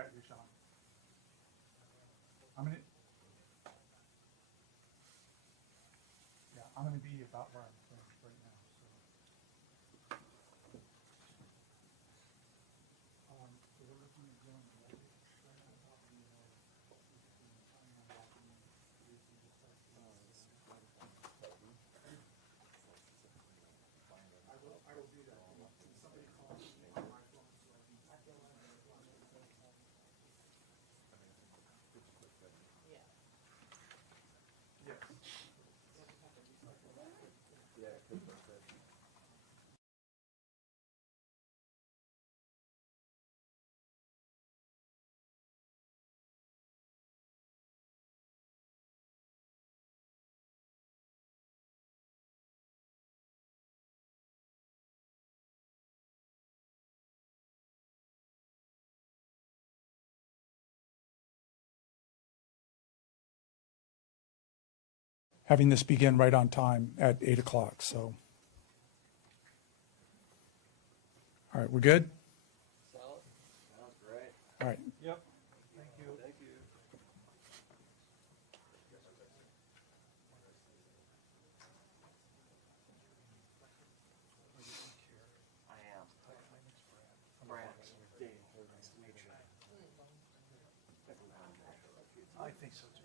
got you, Sean. I'm gonna, yeah, I'm gonna be about where I'm right now, so. So we're looking at doing the mortgage right on top of the, I will do that. Can somebody call me on my phone so I can. Yes. Having this begin right on time at 8 o'clock, so. All right, we're good? Solid. Sounds great. All right. Yep. Thank you. Thank you. I am. Brad. Dave. Nice to meet you. I think so too.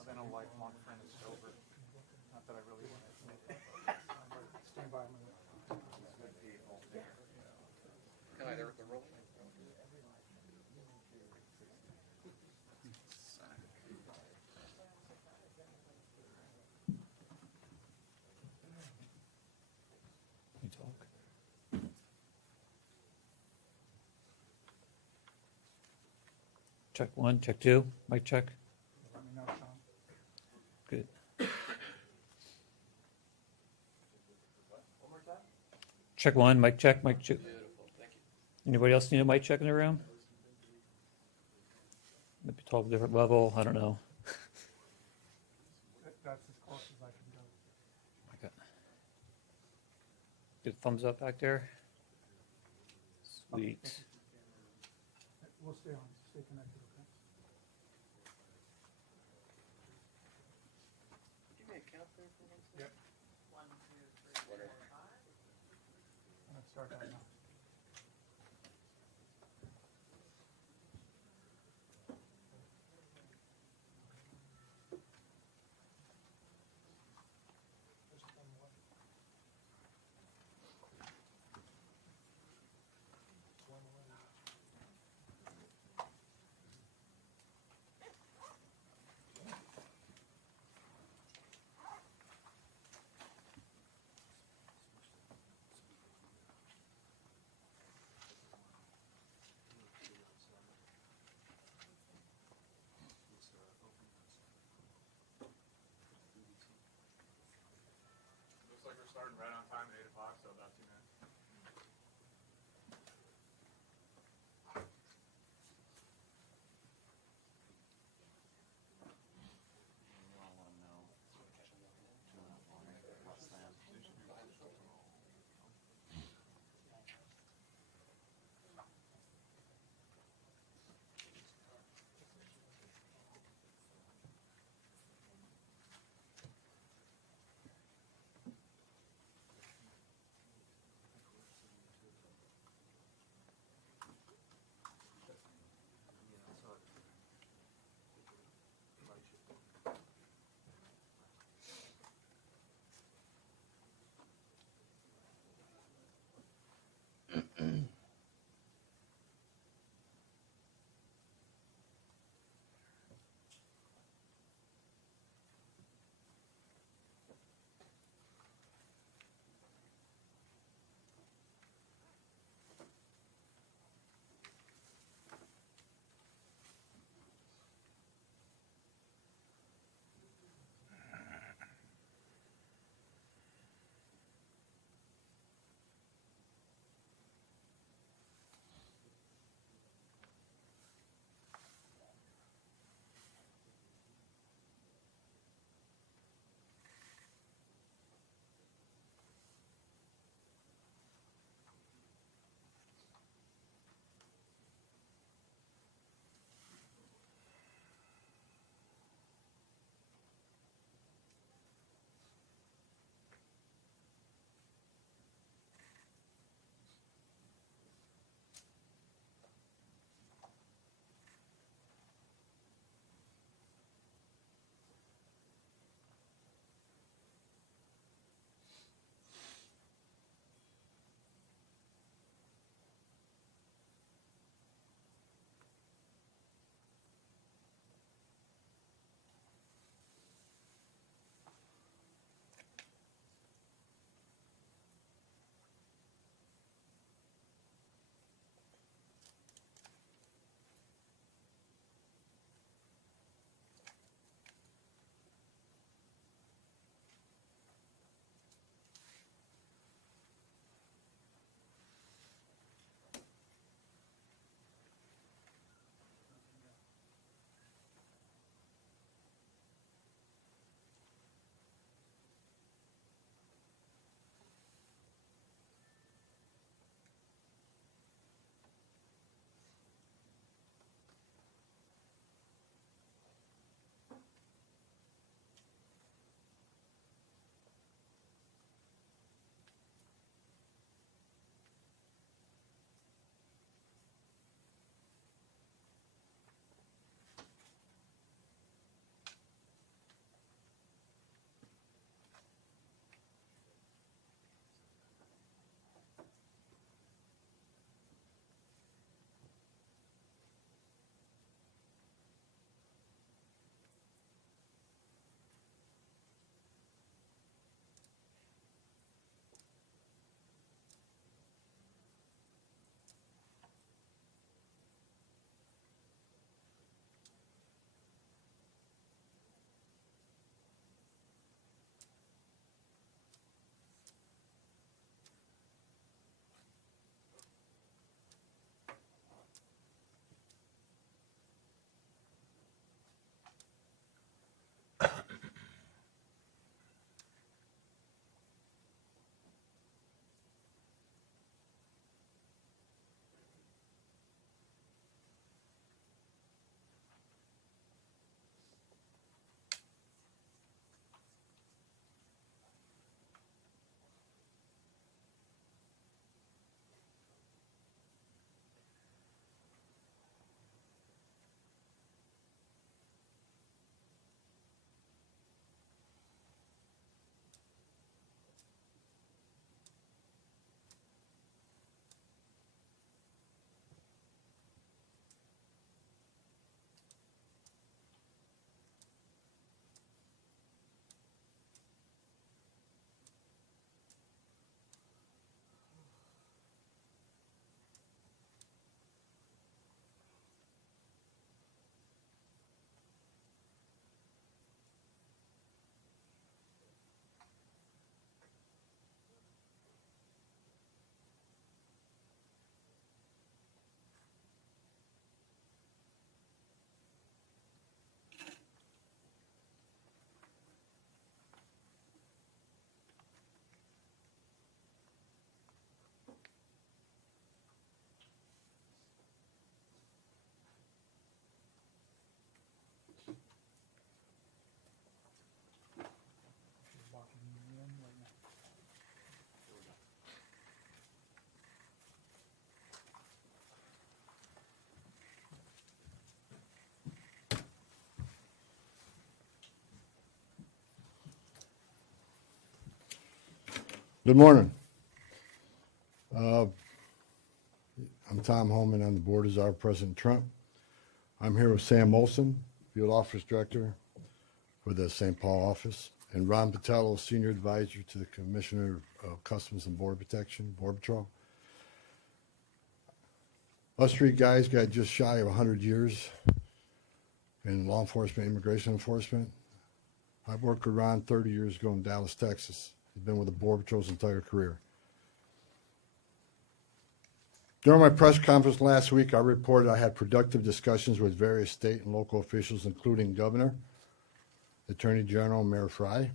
I've been a lifelong friend of Silver. Not that I really want to admit it. Stand by a minute. Good people. Can I hear the roll? You talk. Check one, check two, mic check. Let me know, Sean. Good. One more time? Check one, mic check, mic check. Beautiful. Thank you. Anybody else need a mic check in the room? Maybe talk a different level, I don't know. That's as close as I can go. Okay. Good thumbs up back there. Sweet. We'll stay on, stay connected, okay? Give me a count there for 1 second. Yep. 1, 2, 3, 4, 5. I'm gonna start that now. Good morning. I'm Tom Homan on the board as our President Trump. I'm here with Sam Olson, Field Office Director for the St. Paul office, and Ron Patello, Senior Advisor to the Commissioner of Customs and Border Protection, Border Patrol. Us three guys got just shy of 100 years in law enforcement, immigration enforcement. I've worked with Ron 30 years ago in Dallas, Texas. He's been with the Border Patrol's entire career. During my press conference last week, I reported I had productive discussions with various state and local officials, including Governor, Attorney General, Mayor Frey,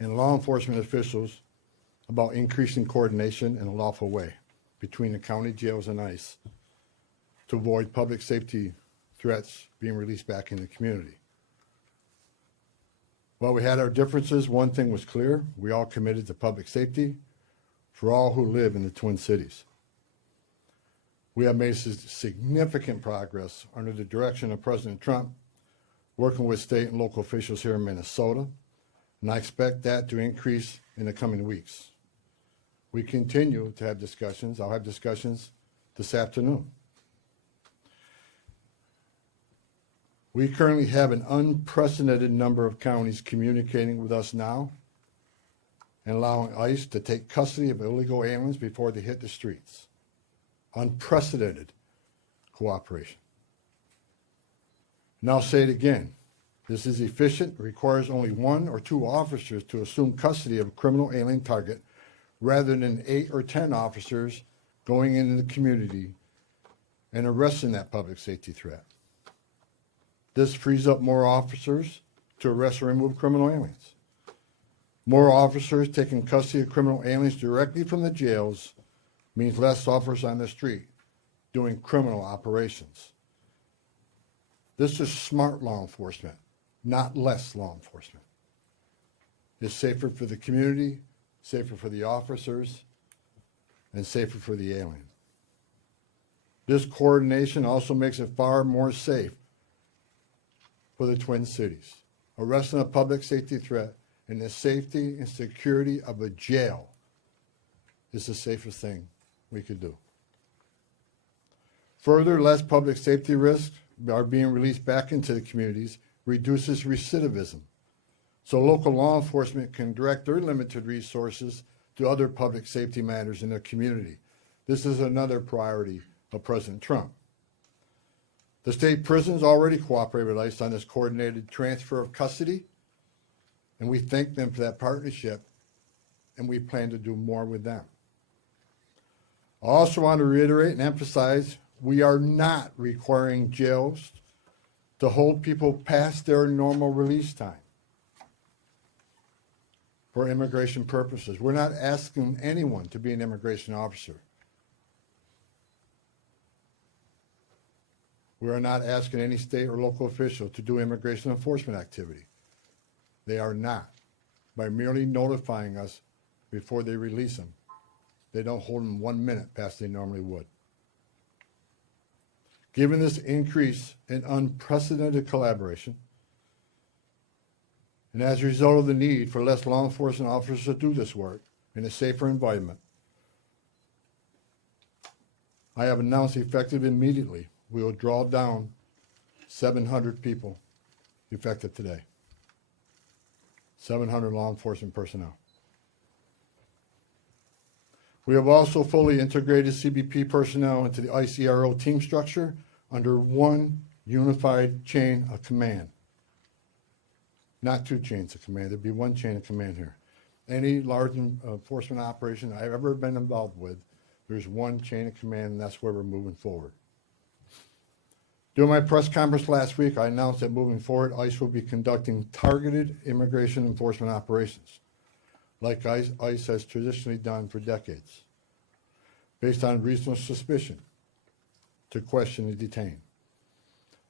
and law enforcement officials about increasing coordination in a lawful way between the county jails and ICE to avoid public safety threats being released back in the community. While we had our differences, one thing was clear: we all committed to public safety for all who live in the Twin Cities. We have made significant progress under the direction of President Trump, working with state and local officials here in Minnesota, and I expect that to increase in the coming weeks. We continue to have discussions. I'll have discussions this afternoon. We currently have an unprecedented number of counties communicating with us now and allowing ICE to take custody of illegal aliens before they hit the streets. Unprecedented cooperation. And I'll say it again. This is efficient, requires only 1 or 2 officers to assume custody of a criminal alien target rather than 8 or 10 officers going into the community and arresting that public safety threat. This frees up more officers to arrest or remove criminal aliens. More officers taking custody of criminal aliens directly from the jails means less officers on the street doing criminal operations. This is smart law enforcement, not less law enforcement. It's safer for the community, safer for the officers, and safer for the alien. This coordination also makes it far more safe for the Twin Cities. Arresting a public safety threat in the safety and security of a jail is the safest thing we could do. Further, less public safety risks are being released back into the communities, reduces recidivism, so local law enforcement can direct their limited resources to other public safety matters in their community. This is another priority of President Trump. The state prisons already cooperate with ICE on this coordinated transfer of custody, and we thank them for that partnership, and we plan to do more with them. I also want to reiterate and emphasize we are not requiring jails to hold people past their normal release time for immigration purposes. We're not asking anyone to be an immigration officer. We are not asking any state or local official to do immigration enforcement activity. They are not. By merely notifying us before they release them, they don't hold them 1 minute past they normally would. Given this increase in unprecedented collaboration, and as a result of the need for less law enforcement officers to do this work in a safer environment, I have announced effective immediately, we will draw down 700 people effective today. 700 law enforcement personnel. We have also fully integrated CBP personnel into the ICRO team structure under one unified chain of command. Not 2 chains of command, there'd be 1 chain of command here. Any large enforcement operation I've ever been involved with, there's 1 chain of command, and that's where we're moving forward. During my press conference last week, I announced that moving forward, ICE will be conducting targeted immigration enforcement operations, like ICE has traditionally done for decades, based on reasonable suspicion to question and detain.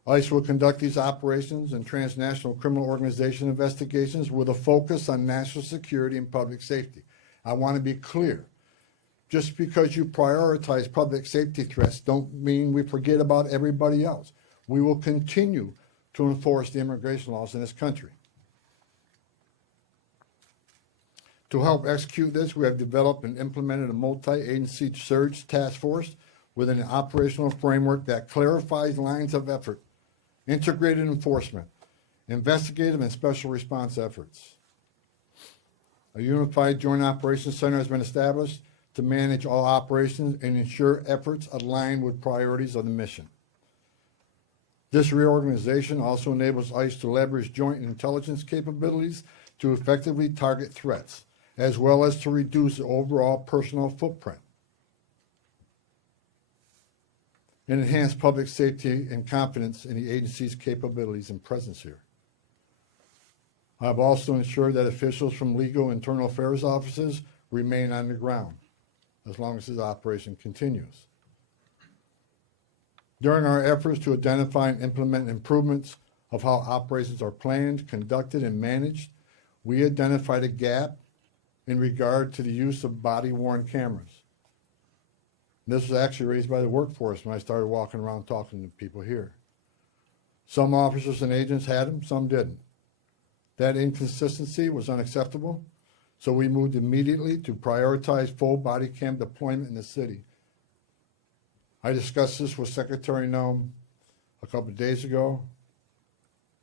ICE will conduct these operations and transnational criminal organization investigations with a focus on national security and public safety. I want to be clear. Just because you prioritize public safety threats don't mean we forget about everybody else. We will continue to enforce the immigration laws in this country. To help execute this, we have developed and implemented a multi-agency surge task force with an operational framework that clarifies lines of effort, integrated enforcement, investigative and special response efforts. A unified joint operations center has been established to manage all operations and ensure efforts align with priorities of the mission. This reorganization also enables ICE to leverage joint intelligence capabilities to effectively target threats, as well as to reduce the overall personnel footprint and enhance public safety and confidence in the agency's capabilities and presence here. I have also ensured that officials from legal internal affairs offices remain on the ground as long as this operation continues. During our efforts to identify and implement improvements of how operations are planned, conducted, and managed, we identified a gap in regard to the use of body-worn cameras. This was actually raised by the workforce when I started walking around talking to people here. Some officers and agents had them, some didn't. That inconsistency was unacceptable, so we moved immediately to prioritize full body cam deployment in the city. I discussed this with Secretary Noem a couple of days ago,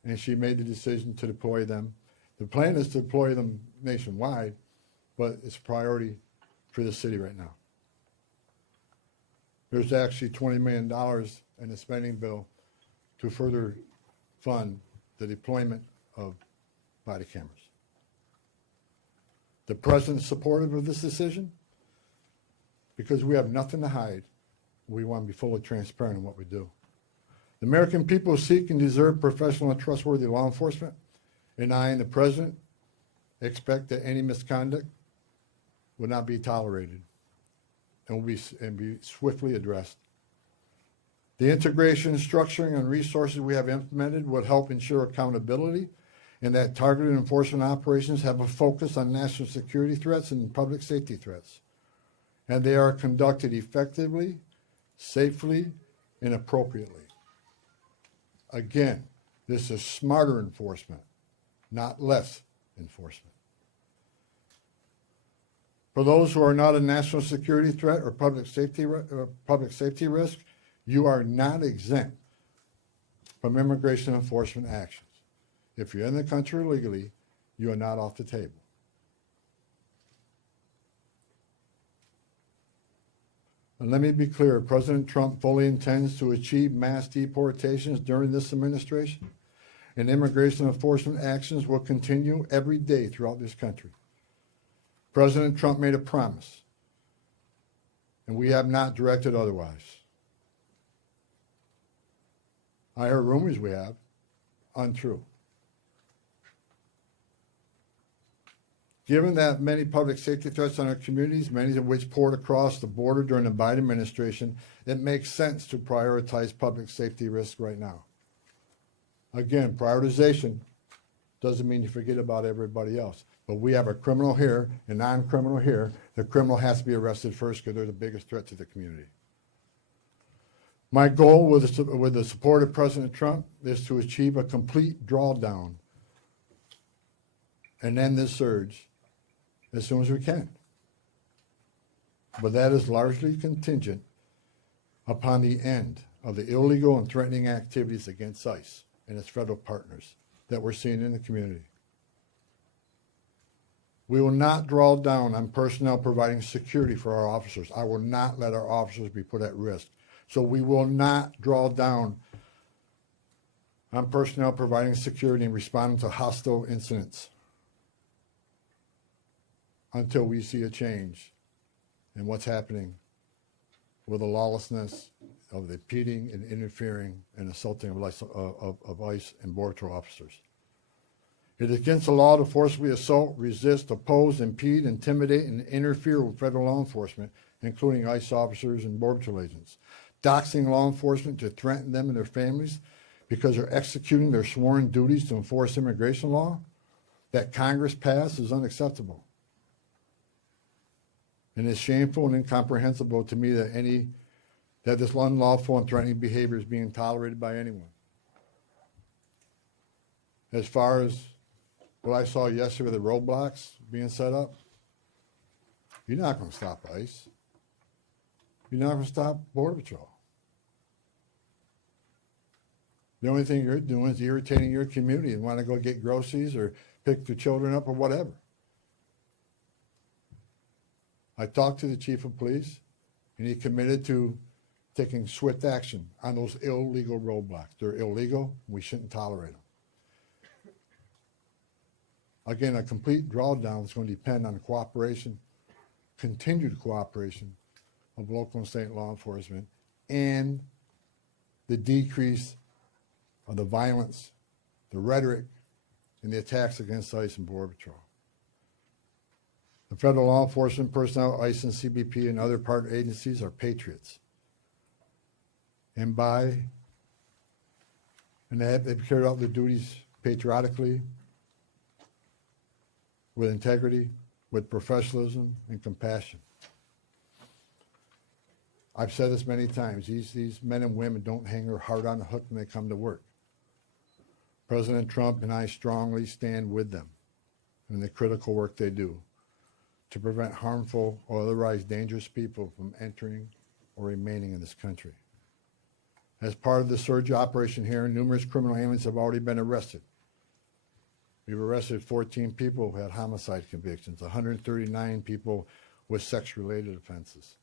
and she made the decision to deploy them. The plan is to deploy them nationwide, but it's a priority for the city right now. There's actually $20 million in the spending bill to further fund the deployment of body cameras. The president is supportive of this decision because we have nothing to hide. We want to be fully transparent in what we do. The American people seek and deserve professional and trustworthy law enforcement, and I and the president expect that any misconduct will not be tolerated and will be swiftly addressed. The integration, structuring, and resources we have implemented would help ensure accountability and that targeted enforcement operations have a focus on national security threats and public safety threats, and they are conducted effectively, safely, and appropriately. Again, this is smarter enforcement, not less enforcement. For those who are not a national security threat or public safety risk, you are not exempt from immigration enforcement actions. If you're in the country illegally, you are not off the table. And let me be clear, President Trump fully intends to achieve mass deportations during this administration, and immigration enforcement actions will continue every day throughout this country. President Trump made a promise, and we have not directed otherwise. I heard rumors we have, untrue. Given that many public safety threats on our communities, many of which poured across the border during the Biden administration, it makes sense to prioritize public safety risks right now. Again, prioritization doesn't mean you forget about everybody else. But we have a criminal here, a non-criminal here. The criminal has to be arrested first because they're the biggest threat to the community. My goal with the support of President Trump is to achieve a complete drawdown and end this surge as soon as we can. But that is largely contingent upon the end of the illegal and threatening activities against ICE and its federal partners that we're seeing in the community. We will not draw down on personnel providing security for our officers. I will not let our officers be put at risk. So we will not draw down on personnel providing security and responding to hostile incidents until we see a change in what's happening with the lawlessness of the impeding and interfering and assaulting of ICE and Border Patrol officers. It is against the law to forcibly assault, resist, oppose, impede, intimidate, and interfere with federal law enforcement, including ICE officers and Border Patrol agents. Doxing law enforcement to threaten them and their families because they're executing their sworn duties to enforce immigration law that Congress passed is unacceptable. And it's shameful and incomprehensible to me that this unlawful and threatening behavior is being tolerated by anyone. As far as what I saw yesterday, the roadblocks being set up, You're not going to stop ICE. You're not going to stop Border Patrol. The only thing you're doing is irritating your community and want to go get groceries or pick the children up or whatever. I talked to the chief of police, and he committed to taking swift action on those illegal roadblocks. They're illegal. We shouldn't tolerate them. Again, a complete drawdown is going to depend on the cooperation, continued cooperation of local and state law enforcement, and the decrease of the violence, the rhetoric, and the attacks against ICE and Border Patrol. The federal law enforcement personnel, ICE and CBP, and other partner agencies are patriots. And they've carried out their duties patriotically, with integrity, with professionalism, and compassion. I've said this many times, these men and women don't hang their heart on the hook when they come to work. President Trump and I strongly stand with them in the critical work they do to prevent harmful or otherwise dangerous people from entering or remaining in this country. As part of the surge operation here, numerous criminal aliens have already been arrested. We've arrested 14 people who had homicide convictions, 139 people with sex-related offenses,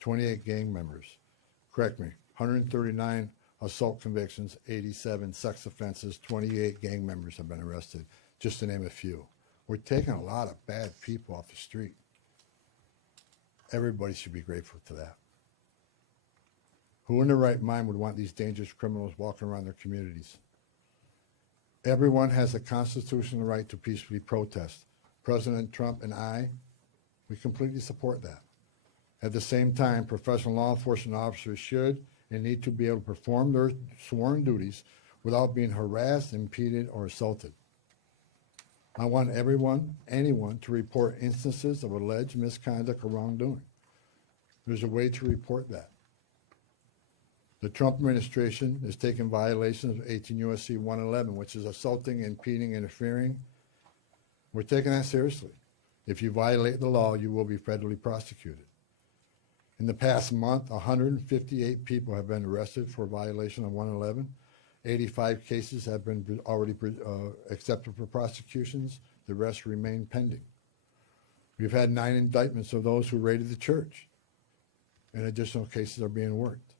28 gang members. Correct me, 139 assault convictions, 87 sex offenses, 28 gang members have been arrested, just to name a few. We're taking a lot of bad people off the street. Everybody should be grateful to that. Who in their right mind would want these dangerous criminals walking around their communities? Everyone has a constitutional right to peacefully protest. President Trump and I, we completely support that. At the same time, professional law enforcement officers should and need to be able to perform their sworn duties without being harassed, impeded, or assaulted. I want anyone to report instances of alleged misconduct or wrongdoing. There's a way to report that. The Trump administration is taking violations of 18 U.S.C. 111, which is assaulting, impeding, interfering. We're taking that seriously. If you violate the law, you will be federally prosecuted. In the past month, 158 people have been arrested for violation of 111. 85 cases have been already accepted for prosecutions. The rest remain pending. We've had 9 indictments of those who raided the church, and additional cases are being worked.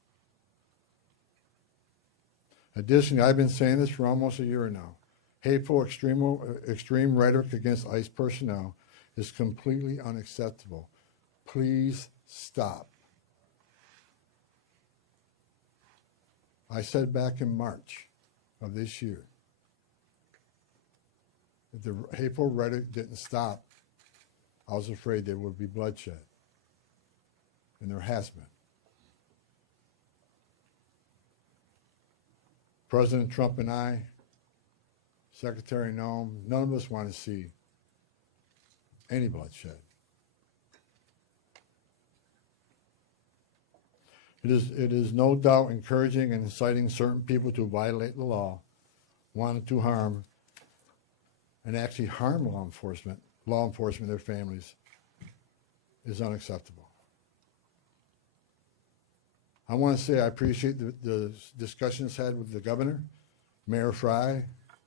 Additionally, I've been saying this for almost a year now. Hateful, extreme rhetoric against ICE personnel is completely unacceptable. Please stop. I said back in March of this year, if the hateful rhetoric didn't stop, I was afraid there would be bloodshed. And there has been. President Trump and I, Secretary Noem, none of us want to see any bloodshed. It is no doubt encouraging and inciting certain people to violate the law, wanting to harm and actually harm law enforcement, their families, is unacceptable. I want to say I appreciate the discussions had with the governor, Mayor Fry,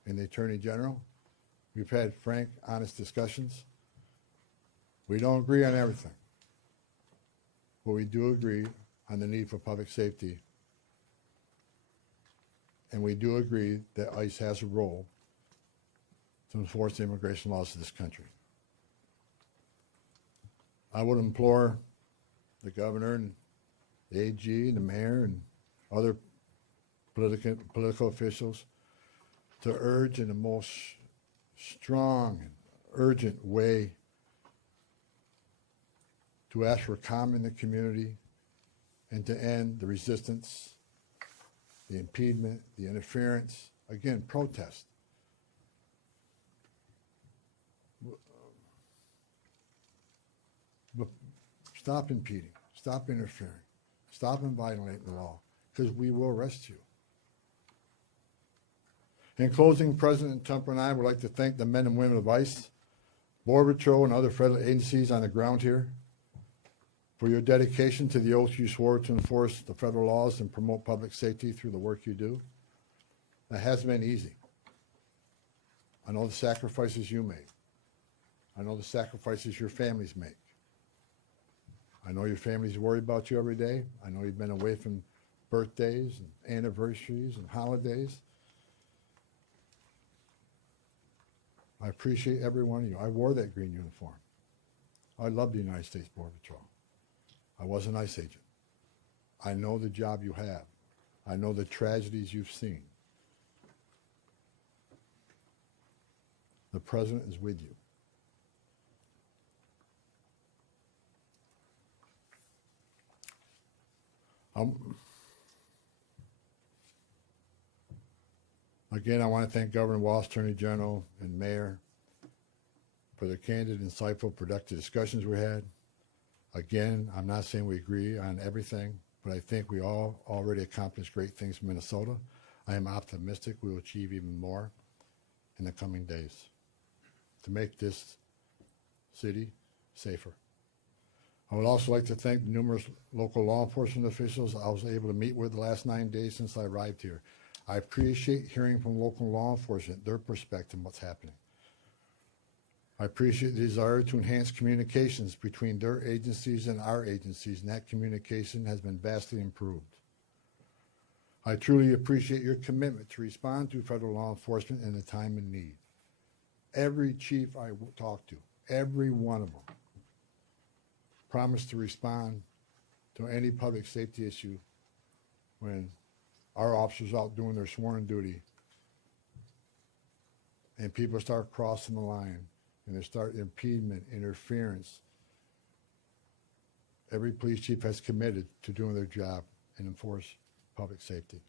and the Attorney General. We've had frank, honest discussions. We don't agree on everything, but we do agree on the need for public safety, and we do agree that ICE has a role to enforce the immigration laws of this country. I would implore the governor and the AG and the mayor and other political officials to urge in the most strong and urgent way to ask for calm in the community and to end the resistance, the impediment, the interference, again, protest. But stop impeding, stop interfering, stop violating the law, because we will arrest you. In closing, President Trump and I would like to thank the men and women of ICE, Border Patrol and other federal agencies on the ground here, for your dedication to the oath you swore to enforce the federal laws and promote public safety through the work you do. That hasn't been easy. I know the sacrifices you made. I know the sacrifices your families make. I know your families worry about you every day. I know you've been away from birthdays and anniversaries and holidays. I appreciate every one of you. I wore that green uniform. I love the United States Border Patrol. I was an ICE agent. I know the job you have. I know the tragedies you've seen. The President is with you. Again, I want to thank Governor Walz, Attorney General, and Mayor for the candid, insightful, productive discussions we had. Again, I'm not saying we agree on everything, but I think we all already accomplished great things in Minnesota. I am optimistic we will achieve even more in the coming days to make this city safer. I would also like to thank the numerous local law enforcement officials I was able to meet with the last 9 days since I arrived here. I appreciate hearing from local law enforcement, their perspective on what's happening. I appreciate the desire to enhance communications between their agencies and our agencies, and that communication has been vastly improved. I truly appreciate your commitment to respond to federal law enforcement in a time of need. Every chief I talked to, every one of them, promised to respond to any public safety issue when our officers out doing their sworn duty and people start crossing the line and they start impediment, interference. Every police chief has committed to doing their job and enforce public safety.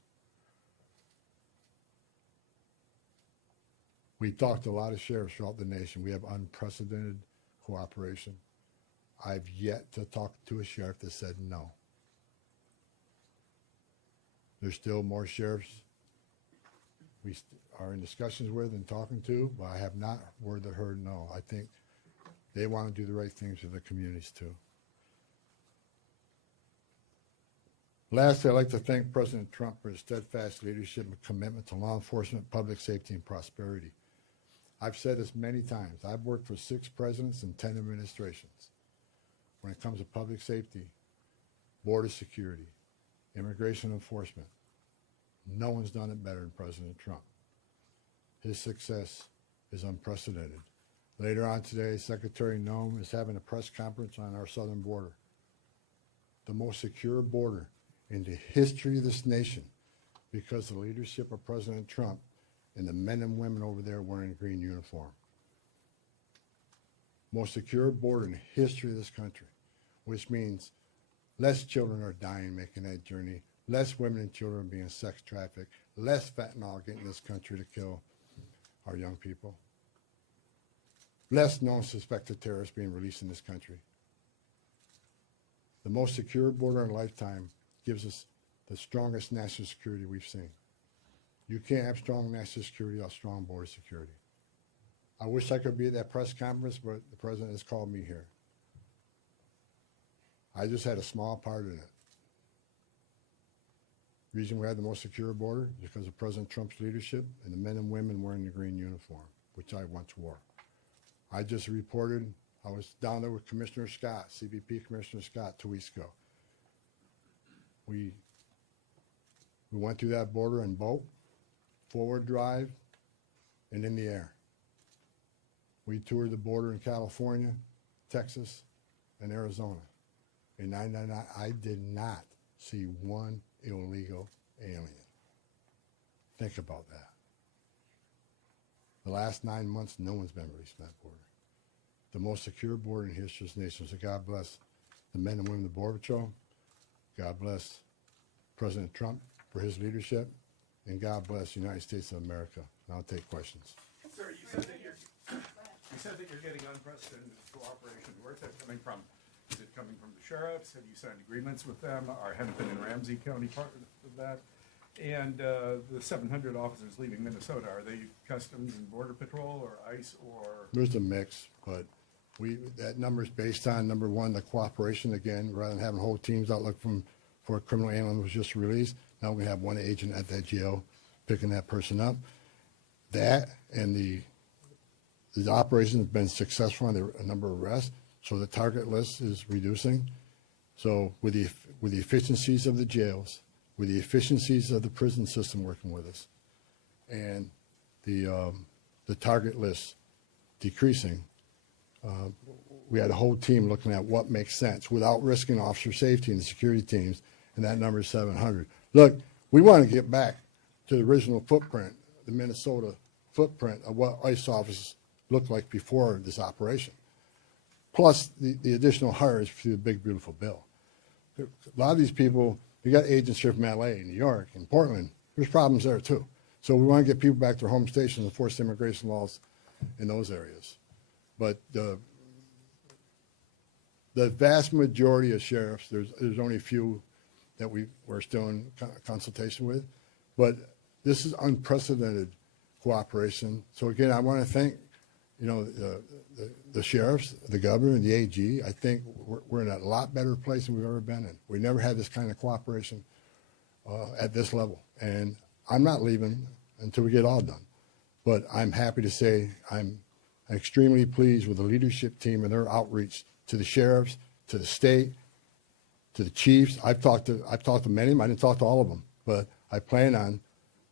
We talked to a lot of sheriffs throughout the nation. We have unprecedented cooperation. I've yet to talk to a sheriff that said no. There's still more sheriffs we are in discussions with and talking to, but I have not heard no. I think they want to do the right things for their communities too. Lastly, I'd like to thank President Trump for his steadfast leadership and commitment to law enforcement, public safety, and prosperity. I've said this many times. I've worked for 6 presidents and 10 administrations. When it comes to public safety, border security, immigration enforcement, no one's done it better than President Trump. His success is unprecedented. Later on today, Secretary Noem is having a press conference on our southern border, the most secure border in the history of this nation, because of the leadership of President Trump and the men and women over there wearing a green uniform. Most secure border in the history of this country, which means less children are dying making that journey, less women and children being sex trafficked, less fentanyl getting in this country to kill our young people, less known suspected terrorists being released in this country. The most secure border in a lifetime gives us the strongest national security we've seen. You can't have strong national security without strong border security. I wish I could be at that press conference, but the president has called me here. I just had a small part in it. The reason we have the most secure border is because of President Trump's leadership and the men and women wearing the green uniform, which I once wore. I just reported, I was down there with Commissioner Scott, CBP Commissioner Scott, 2 weeks ago. We went through that border in boat, forward drive, and in the air. We toured the border in California, Texas, and Arizona. And I did not see one illegal alien. Think about that. The last 9 months, no one's been released from that border. The most secure border in history of this nation. So God bless the men and women of the Border Patrol. God bless President Trump for his leadership. And God bless the United States of America. And I'll take questions. Sir, you said that you're getting unprecedented cooperation. Where's that coming from? Is it coming from the sheriffs? Have you signed agreements with them? Are Hennepin and Ramsey County part of that? And the 700 officers leaving Minnesota, are they Customs and Border Patrol or ICE or? There's a mix, but that number is based on, number one, the cooperation again, rather than having whole teams out looking for a criminal alien who was just released. Now we have one agent at that jail picking that person up. That and the operation has been successful on a number of arrests, so the target list is reducing. So with the efficiencies of the jails, with the efficiencies of the prison system working with us, and the target list decreasing, we had a whole team looking at what makes sense without risking officer safety and the security teams, and that number is 700. Look, we want to get back to the original footprint, the Minnesota footprint of what ICE officers looked like before this operation, plus the additional hires through the big, beautiful bill. A lot of these people, you got agents here from LA, New York, and Portland. There's problems there too. So we want to get people back to their home stations and enforce immigration laws in those areas. But the vast majority of sheriffs, there's only a few that we're still in consultation with, but this is unprecedented cooperation. So again, I want to thank, the sheriffs, the governor, and the AG. I think we're in a lot better place than we've ever been in. We never had this kind of cooperation at this level, and I'm not leaving until we get all done. But I'm happy to say I'm extremely pleased with the leadership team and their outreach to the sheriffs, to the state, to the chiefs. I've talked to many of them. I didn't talk to all of them, but I plan on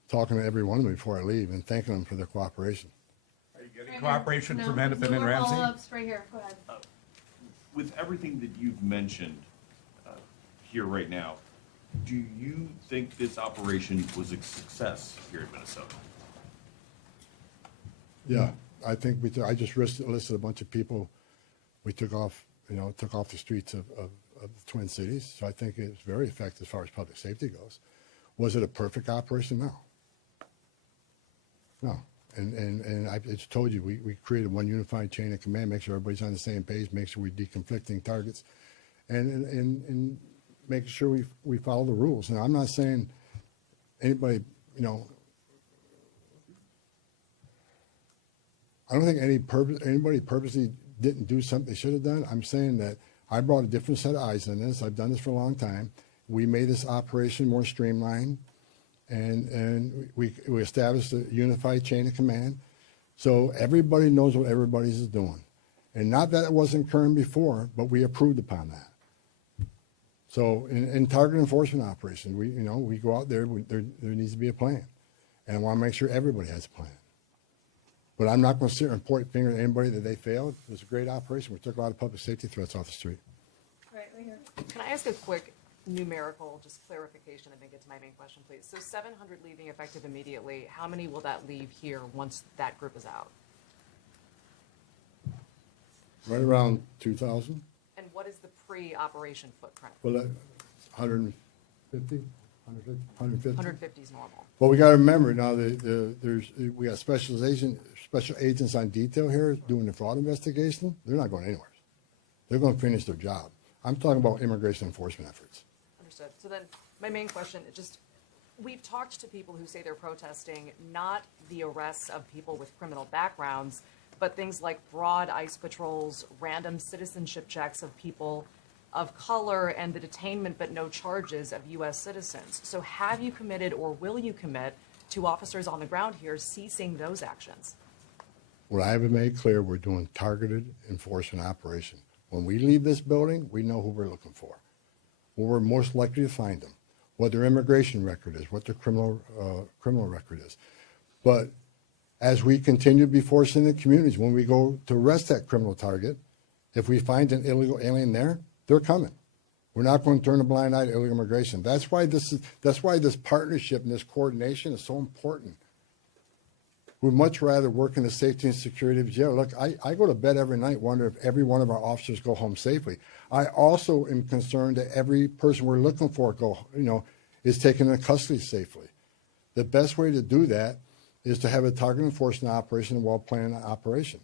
talking to every one of them before I leave and thanking them for their cooperation. Are you getting cooperation from Hennepin and No Ramsey? follow-ups right here, go ahead. With everything that you've mentioned here right now, do you think this operation was a success here in Minnesota? Yeah, I think I just listed a bunch of people we took off the streets of the Twin Cities. So I think it was very effective as far as public safety goes. Was it a perfect operation? No. No. And I just told you, we created one unified chain of command, make sure everybody's on the same page, make sure we're deconflicting targets, and making sure we follow the rules. Now, I'm not saying anybody, I don't think anybody purposely didn't do something they should have done. I'm saying that I brought a different set of eyes on this. I've done this for a long time. We made this operation more streamlined, and we established a unified chain of command. So everybody knows what everybody's is doing. And not that it wasn't current before, but we approved upon that. So in target enforcement operation, we go out there, there needs to be a plan. And I want to make sure everybody has a plan. But I'm not going to sit here and point a finger at anybody that they failed. It was a great operation. We took a lot of public safety threats off the street. Right here. Can I ask a quick numerical, just clarification, and then get to my main question, please? So 700 leaving effective immediately. How many will that leave here once that group is out? Right around 2,000. And what is the pre-operation footprint? Well, 150, 150. 150 is normal. Well, we got to remember now we got special agents on detail here doing the fraud investigation. They're not going anywhere. They're going to finish their job. I'm talking about immigration enforcement efforts. Understood. So then my main question, we've talked to people who say they're protesting not the arrests of people with criminal backgrounds, but things like broad ICE patrols, random citizenship checks of people of color, and the detainment but no charges of U.S. citizens. So have you committed or will you commit to officers on the ground here ceasing those actions? What I have made clear, we're doing targeted enforcement operation. When we leave this building, we know who we're looking for, where we're most likely to find them, what their immigration record is, what their criminal record is. But as we continue to be forced in the communities, when we go to arrest that criminal target, if we find an illegal alien there, they're coming. We're not going to turn a blind eye to illegal immigration. That's why this partnership and this coordination is so important. We'd much rather work in the safety and security of jail. Look, I go to bed every night wondering if every one of our officers go home safely. I also am concerned that every person we're looking for is taken into custody safely. The best way to do that is to have a target enforcement operation and well-planned operation.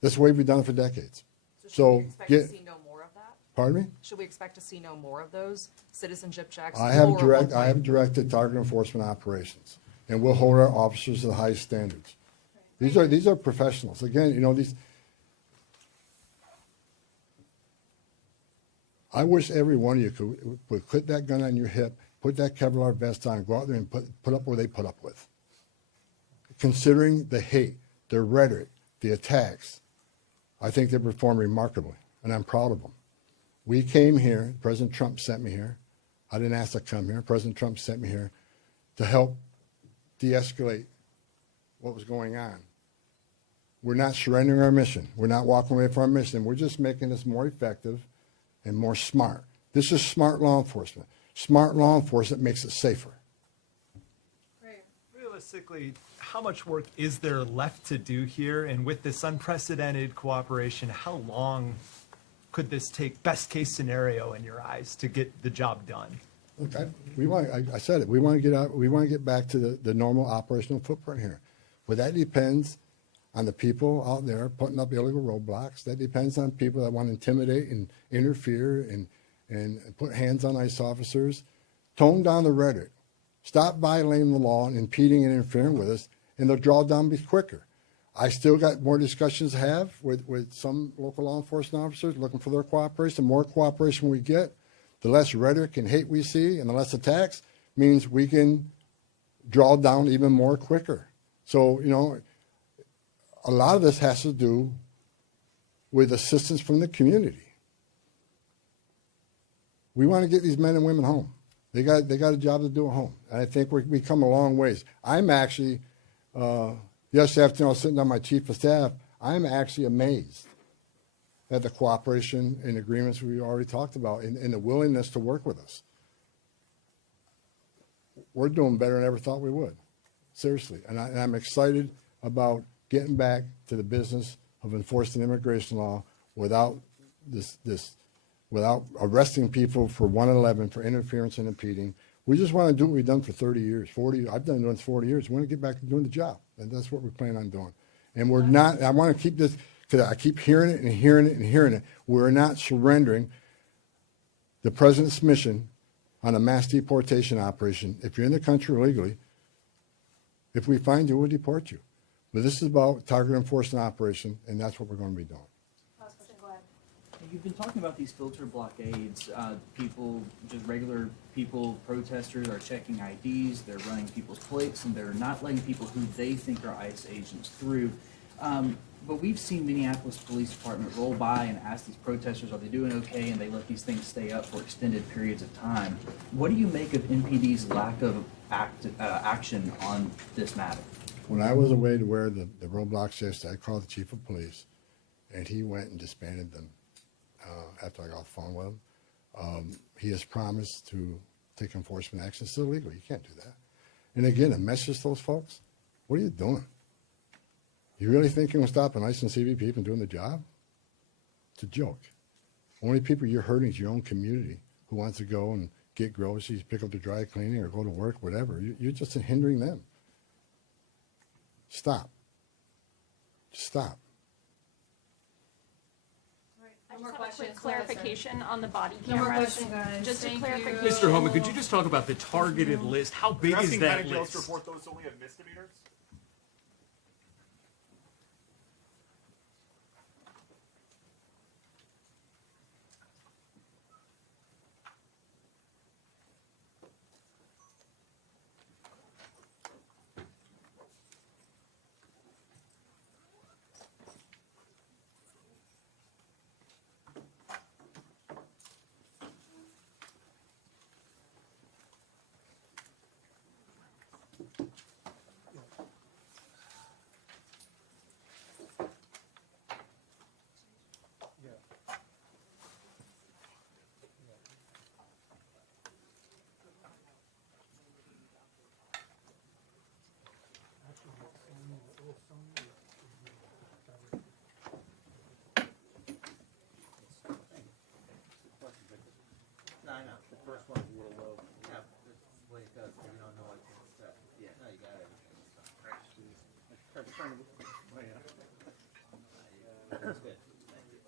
That's the way we've done it for decades. So should we expect to see no more of that? Pardon me? Should we expect to see no more of those citizenship checks? I have or one I have directed target enforcement operations, and we'll hold our officers to the highest standards. These are professionals. Again, you know, I wish every one of you would put that gun on your hip, put that Kevlar vest on, and go out there and put up what they put up with. Considering the hate, their rhetoric, the attacks, I think they performed remarkably, and I'm proud of them. We came here, President Trump sent me here. I didn't ask to come here. President Trump sent me here to help de-escalate what was going on. We're not surrendering our mission. We're not walking away from our mission. We're just making this more effective and more smart. This is smart law enforcement. Smart law enforcement makes it safer. Right. Realistically, how much work is there left to do here? And with this unprecedented cooperation, how long could this take, best case scenario in your eyes, to get the job done? Look, I said it. We want to get out. We want to get back to the normal operational footprint here, but that depends on the people out there putting up illegal roadblocks. That depends on people that want to intimidate and interfere and put hands on ICE officers. Tone down the rhetoric. Stop violating the law and impeding and interfering with us, and they'll draw down quicker. I still got more discussions to have with some local law enforcement officers looking for their cooperation. The more cooperation we get, the less rhetoric and hate we see, and the less attacks means we can draw down even more quicker. So, you know, a lot of this has to do with assistance from the community. We want to get these men and women home. They got a job to do at home, and I think we come a long ways. I'm actually, yesterday afternoon I was sitting on my chief of staff. I'm actually amazed at the cooperation and agreements we already talked about and the willingness to work with us. We're doing better than I ever thought we would, seriously. And I'm excited about getting back to the business of enforcing immigration law without without arresting people for 111 for interference and impeding. We just want to do what we've done for 30 years, 40. I've done doing this 40 years. We want to get back to doing the job, and that's what we plan on doing. And we're not. I want to keep this because I keep hearing it and hearing it and hearing it. We're not surrendering the president's mission on a mass deportation operation. If you're in the country illegally, if we find you, we'll deport you. But this is about target enforcement operation, and that's what we're going to be doing. You've been talking about these filter blockades. People, just regular people, protesters are checking IDs, they're running people's plates, and they're not letting people who they think are ICE agents through. But we've seen Minneapolis Police Department roll by and ask these protesters, are they doing okay, and they let these things stay up for extended periods of time. What do you make of MPD's lack of action on this matter? When I was away to wear the roadblocks yesterday, I called the chief of police, and he went and disbanded them. After I got off the phone with him, he has promised to take enforcement action. It's still illegal. You can't do that. And again, a message to those folks, what are you doing? You really think you're going to stop an ICE and CBP from doing the job? It's a joke. Only people you're hurting is your own community who wants to go and get groceries, pick up the dry cleaning, or go to work, whatever. You're just hindering them. Stop. Stop. No more I just have a quick questions. clarification on the body No more cameras. questions, guys. Just a Thank clarification. you. Mr. Homan, could you just talk about the targeted list? How big is that list? to report those only have misdemeanors? No, I know. The first one's a little low. Yeah, that's the way it goes. You don't know what to expect. Yeah. No, you got everything. That's good. Thank you.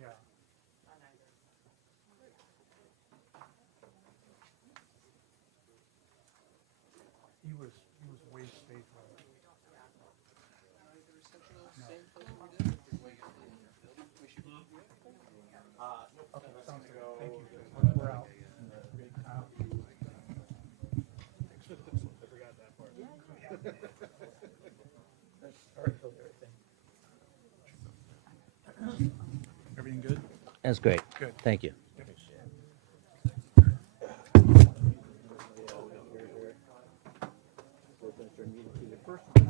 Yeah. He was way stage right. Okay, sounds good. Thank you. We're out. Everything good? That's great. Good. Thank you. First, the